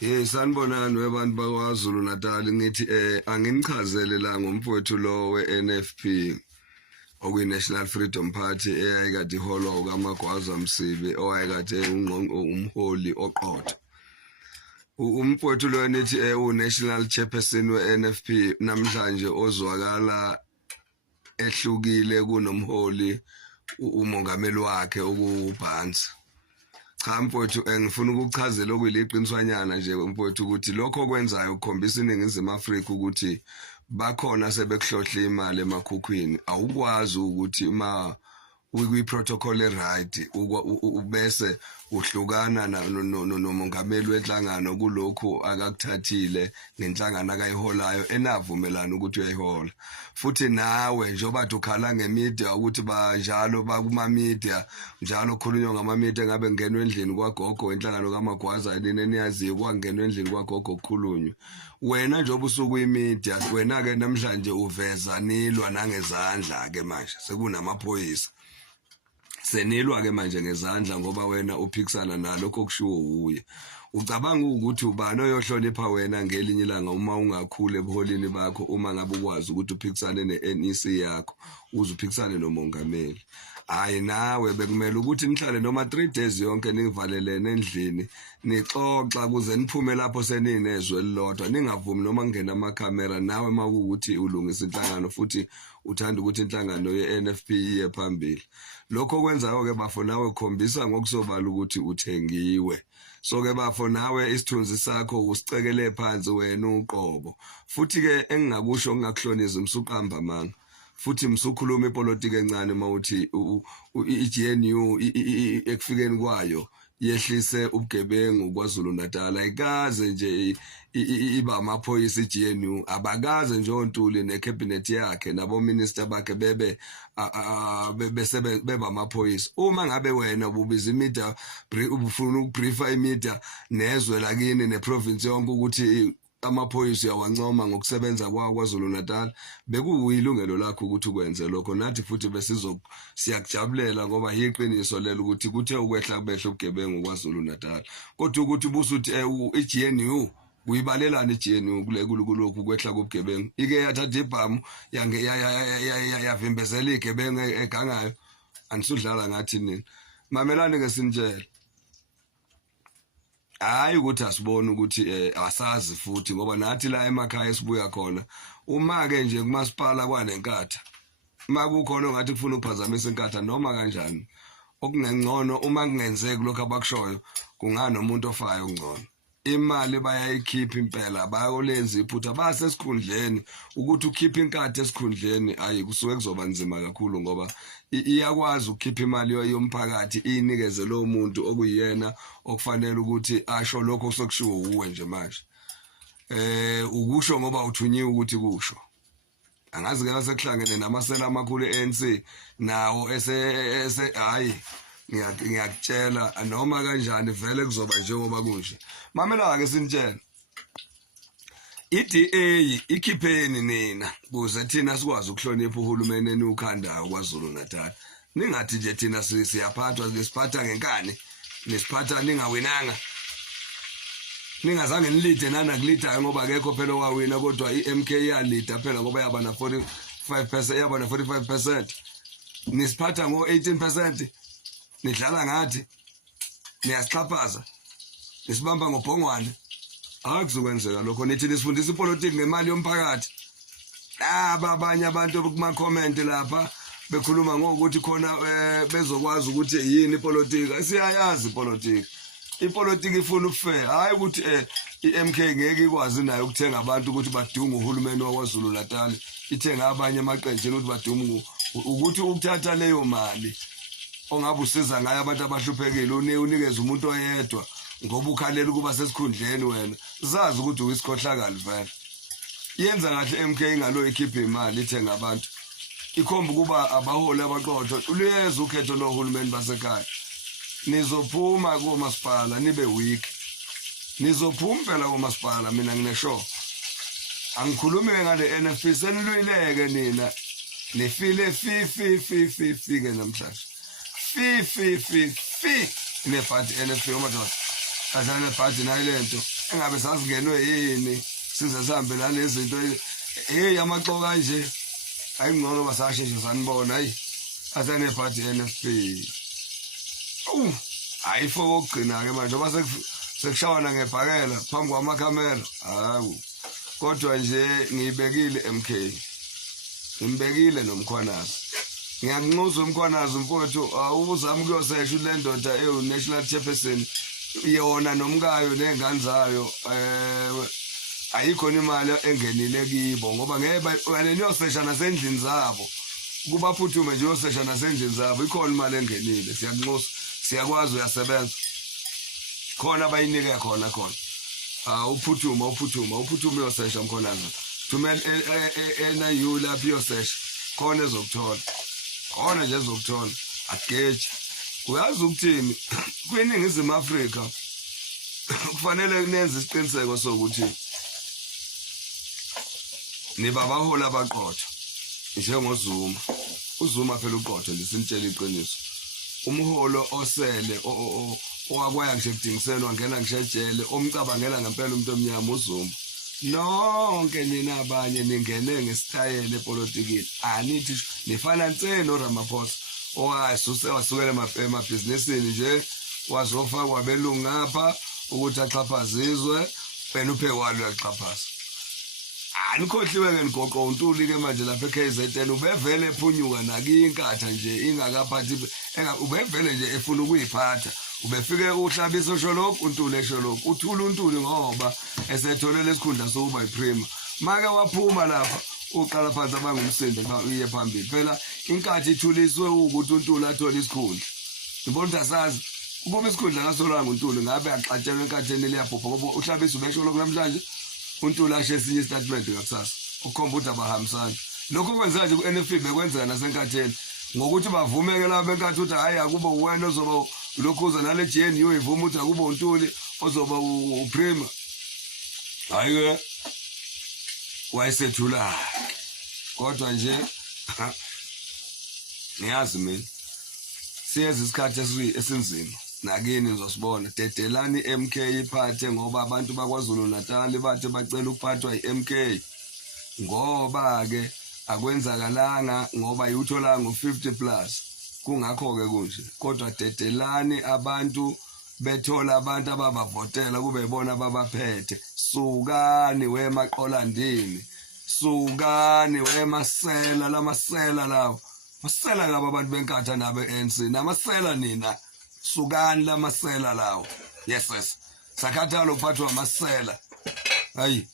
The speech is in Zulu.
Sanibonani webantu bakwaZulu Natal ngithi anginichazele la ngomfowethu lo we-NFP okuyi-National Freedom Party eyayikade iholwa ukaMagwaza Msibi owayekade umholi oqotho. Umfowethu lo nithi u-National Chairperson we-NFP namhlanje ozwakala ehlukile kunomholi umongameli wakhe okuBhansi. Cha mfowethu ngifuna ukukuchazela okuyiliqiniswanyana nje mfowethu ukuthi lokho kwenzayo ukukhombisa iNingizimu Afrika ukuthi bakhona sebekuhlohla imali emakhukhwini awukwazi ukuthi uma kwi-protocol right ubese uhlukana nomongameli wenhlangano kulokhu akakuthathile nenhlangano akayiholayo enavumelana ukuthi uyayihola futhi nawe njengoba ukhala ngemedia ukuthi banjalo bakuma media njalo khulunywa ngama media ngabe ngenwe endlini kwagogo wenhlangano kaMagwaza niyaziyo kwangenwe endlini kwagogo okukhulunywa wena njengoba usuku imedia wena ke namhlanje uveza nilwa nangezandla ke manje sekunamaphoyisa senilwa ke manje ngezandla ngoba wena uphikisana nalokho kushiwo uye ucabanga ukuthi ubani oyohlonipha wena ngelinye ilanga uma ungakhule ebuholini bakho uma ngabe ukwazi ukuthi uphikisane neNEC yakho uzuphikisane nomongameli hayi nawe bekumele ukuthi nihlale noma 3 days yonke nivalelene endlini nixoxa kuze niphume lapho seninezwe elilodwa ningavumi noma kungena amakhamera nawe makuukuthi ulungisa inhlangano futhi uthanda ukuthi inhlangano yeNFP iye phambili lokho kwenzayo ke bafo nawe ukhombisa ngokusobala ukuthi uthengiwe so ke bafo nawe isithunzi sakho usicekele phansi wena uqobo futhi ke engingakusho ngingakuhlonisa umsuqamba manga futhi msukhuluma ipolitiki encane mawuthi iGNU ekufikeni kwayo yehlise ubugebengu kwaZulu Natal ayikaze nje iba amaphoyisa iGNU abakaze nje ontuli necabinet yakhe nabo minister bakhe beba amaphoyisa uma ngabe wena ububiza imedia ubufuna ukubriefa imedia nezwe lakini neprovince yonke ukuthi amaphoyisa yawancoma ngokusebenza kwaZulu Natal bekuyilungelo lakho ukuthi ukwenze lokho nathi futhi siyakujabulela ngoba yiqiniso lelo ukuthi kuthe ukwehla kubehla ubugebengu kwaZulu Natal kodwa ukuthi ubusuthi iGNU uyibalelana iGNU kulokhu kwehla kobugebengu ike yathatha ibhamu yavimbezela igebengu egangayo anisudlala ngathi nini mamelani ke sinitshela hayi ukuthi asibone ukuthi asazi futhi ngoba nathi la emakhaya sibuya khona uma ke nje kumasipala kwanenkatha makukhona ongathi kufuna ukuphazamisa inkatha noma kanjani okungengcono uma kungenzeki lokho abakushoyo kungana nomuntu ofayo ungcono imali bayayikhipha impela bayolenza iphutha basesikhundleni ukuthi ukhipha inkatha esikhundleni ayi kusuke kuzoba nzima kakhulu ngoba iyakwazi ukukhipha imali yomphakathi inikeze lo muntu okuyena okufanele ukuthi asho lokho sokushiwo uwe nje manje ukusho ngoba uthunyiwe ukuthi kusho angazi ke basekuhlangene namasela amakhulu eANC nawo ese hayi ngiyakutshela noma kanjani vele kuzoba njengoba kunje mamela ke sinitshela iDA ikhipheni nina kuze thina sikwazi ukuhlonipha uhulumeni eniukhandayo kwaZulu Natal ningathi nje thina siyaphathwa lesiphatha ngenkani nesiphatha ningawinanga ningazange nilide nana kulidayo ngoba akekho phela owawina kodwa iMK yalida phela ngoba yaba na 45% yaba na 45% nisiphatha ngo18% nidlala ngathi niyasixhaphaza nisibamba ngobhongwane akuzokwenzeka lokho nithi nisifundisa ipolitiki ngemali yomphakathi abanye abantu kuma comment lapha bekhuluma ngokuthi khona bezokwazi ukuthi yini ipolitiki siyayazi ipolitiki ifuna ufair hayi ukuthi iMK ngeke ikwazi nayo ukuthenga abantu ukuthi badunga uhulumeni wakwaZulu Natal ithenga abanye amaqenjini ukuthi badunga ukuthi ukuthatha leyo mali ongabe usiza ngayo abantu abahluphekile unikeze umuntu oyedwa ngoba ukhalela ukuba sesikhundleni wena zazi ukuthi uyisikhohlakali vele yenza kahle MK ingalo ikhipha imali ithenga abantu ikhomba kuba abaholi abaqotho uliyeza ukhetho lohulumeni basekhaya nizophuma komasipala nibe weak nizophuma phela komasipala mina nginesho angikhulumi ngale NFP senilwileke nina nifile fi ke namhlanje fi nebhadi NFP omadoda adlala nebhadi nayo lento engabe sasingenwe yini size sihambe nalezi zinto hey amaxoka kanje ayingcono basasheshe sanibona hayi asane party NFP ayifo kokugcina ke manje ngoba sekushawana ngebhakela phambi kwamakhamera hawu kodwa nje ngiyibekile MK ngimbekile nomkhwanazi ngiyakunxusa umkhwanazi mfowethu awuzami kuyosesha le ndoda national chairperson yona nomkayo nezingane zayo ayikho imali engenile kibo ngoba ngeke niyosesha nasendlini zabo kubaphuthume nje uyosesha nasendlini zabo ikhona imali engenile siyakunxusa siyakwazi uyasebenza khona bayinike khona uphuthuma uyosesha mkhonana thumela NIU lapho uyosesha khona ezokuthola khona nje ezokuthola ageje uyazi ukuthini kwiningizimu Afrika kufanele nenze isiqiniseko sokuthi niba baholi abaqotho njengozuma uzuma phela uqotho lisimtshela iqiniso umholo osele owakwaya nje kudingiselwa ngena ngishejele omcabangela ngempela umuntu omnyama uzuma nonke nina abanye ningene ngesitayele epolitikini anithi nifana nseno Ramaphosa wasukela emabhizinisini nje wazofaka kwabelungu ngapha ukuthi axhaphazizwe wena uphewalo yaxhaphaza anikhohliwe ngenigoqo untuli ke manje lapha eKZN ubevele ephunyuka nakinkatha nje ingakaphathi ubevele nje efuna ukuyiphatha ubefike uhlabisa uSholoko untuli eSholoko uthula untuli ngoba esetholele isikhundla sokuba yiprima make waphuma lapha uqala phansi abangumsindo uye phambili phela inkathi ithuliswe ukuthi untuli athole isikhundla ngibona ukuthi asazi ukuba isikhundla ngasolwa nguntuli ngabe axatshelwe enkatheni liyabhubha ngoba uhlabisa ubeSholoko namhlanje untuli ashe esinye statement ngakusasa ukukhomba ukuthi abahambisani lokho kwenza nje ku-NFP bekwenzeka nasenkatheni ngokuthi bavumeke laba benkathi ukuthi hayi akuba uwena ozoba lokhuza nale GNU ivuma ukuthi akuba untuli ozoba uprima hayi ke wayesethula kodwa nje niyazi mina siyeza isikhathi esinzima nakini ngizosibona dedelani MK iphathe ngoba abantu bakwaZulu Natal bathe bacela ukuphathwa iMK ngoba ke akwenzakalanga ngoba yuthola ngo50 plus kungakho ke kunje kodwa dedelani abantu bethola abantu ababavotela kube yibona ababaphethe sukani wemaqolandini sukani wemasela lamasela lawo masela laba abantu benkatha nabe ANC namasela nina sukani lamasela lawo yes sakhathala ukuphathwa amasela hayi